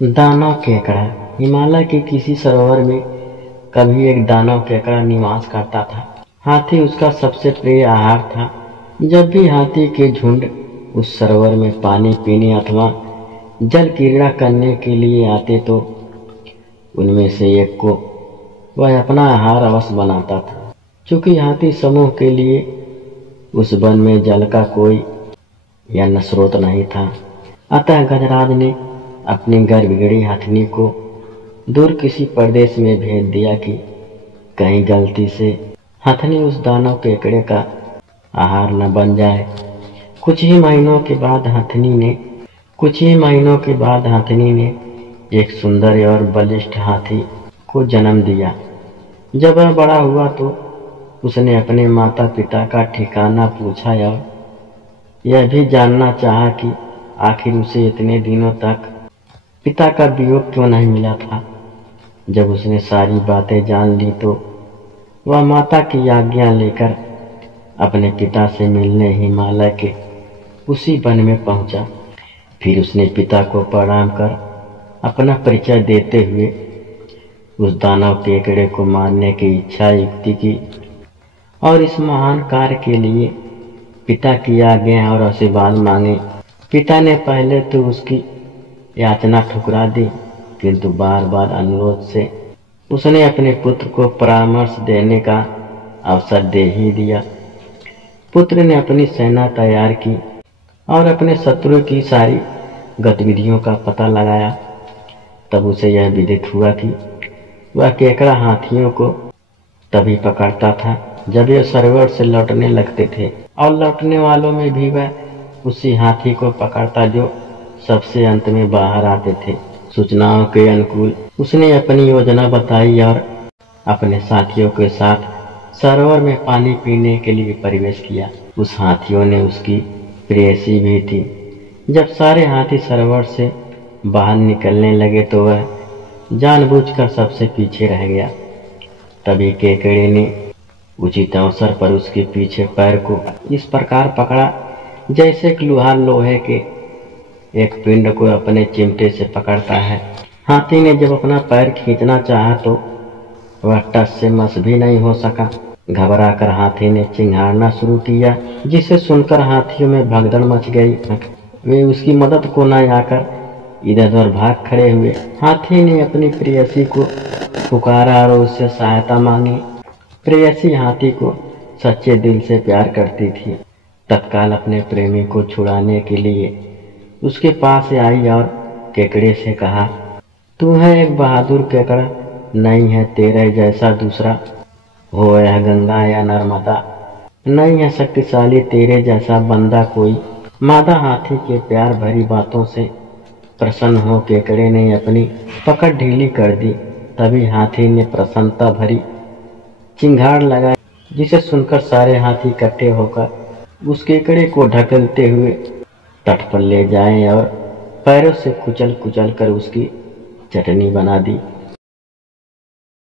दानव केकड़ा। हिमालय के किसी सरोवर में कभी एक दानव केकड़ा निवास करता था। हाथी उसका सबसे प्रिय आहार था। जब भी हाथी के झुंड उस सरोवर में पानी पीने अथवा जल क्रीड़ा करने के लिए आते तो उनमें से एक को वह अपना आहार अवश्य बनाता था। चूंकि हाथी समूह के लिए उस वन में जल का कोई या न स्रोत नहीं था, अतः गजराज ने अपनी गर्भगिरी हथनी को दूर किसी प्रदेश में भेज दिया कि कहीं गलती से हथनी उस दानव केकड़े का आहार न बन जाए। कुछ ही महीनों के बाद हथनी ने एक सुंदर और बलिष्ठ हाथी को जन्म दिया। जब वह बड़ा हुआ तो उसने अपने माता पिता का ठिकाना पूछा और यह भी जानना चाहा कि आखिर उसे इतने दिनों तक पिता का वियोग क्यों नहीं मिला था। जब उसने सारी बातें जान ली तो वह माता की आज्ञा लेकर अपने पिता से मिलने हिमालय के उसी वन में पहुंचा। फिर उसने पिता को प्रणाम कर अपना परिचय देते हुए उस दानव केकड़े को मारने की इच्छा युक्ति की और इस महान कार्य के लिए पिता की आज्ञा और आशीर्वाद मांगे। पिता ने पहले तो उसकी याचना ठुकरा दी, किंतु बार बार अनुरोध से उसने अपने पुत्र को परामर्श देने का अवसर दे ही दिया। पुत्र ने अपनी सेना तैयार की और अपने शत्रु की सारी गतिविधियों का पता लगाया। तब उसे यह विदित हुआ कि वह केकड़ा हाथियों को तभी पकड़ता था जब ये सरोवर से लौटने लगते थे और लौटने वालों में भी वह उसी हाथी को पकड़ता जो सबसे अंत में बाहर आते थे। सूचनाओं के अनुकूल उसने अपनी योजना बताई और अपने साथियों के साथ सरोवर में पानी पीने के लिए प्रवेश किया। उस हाथियों ने उसकी प्रेयसी भी थी। जब सारे हाथी सरोवर से बाहर निकलने लगे तो वह जानबूझकर सबसे पीछे रह गया। तभी केकड़े ने उचित अवसर पर उसके पीछे पैर को इस प्रकार पकड़ा जैसे कि लोहार लोहे के एक पिंड को अपने चिमटे से पकड़ता है। हाथी ने जब अपना पैर खींचना चाहा तो वह टस से मस भी नहीं हो सका। घबराकर हाथी ने चिंघाड़ना शुरू किया, जिसे सुनकर हाथियों में भगदड़ मच गई। वे उसकी मदद को न आकर इधर उधर भाग खड़े हुए। हाथी ने अपनी प्रेयसी को पुकारा और उससे सहायता मांगी। प्रेयसी हाथी को सच्चे दिल से प्यार करती थी। तत्काल अपने प्रेमी को छुड़ाने के लिए उसके पास आई और केकड़े से कहा, तू है एक बहादुर केकड़ा, नहीं है तेरे जैसा दूसरा, हो यह गंगा या नर्मदा, नहीं है शक्तिशाली तेरे जैसा बंदा कोई। मादा हाथी के प्यार भरी बातों से प्रसन्न हो केकड़े ने अपनी पकड़ ढीली कर दी। तभी हाथी ने प्रसन्नता भरी चिंगाड़ लगाई, जिसे सुनकर सारे हाथी इकट्ठे होकर उस केकड़े को ढकेलते हुए तट पर ले जाएं और पैरों से कुचल कुचल कर उसकी चटनी बना दी।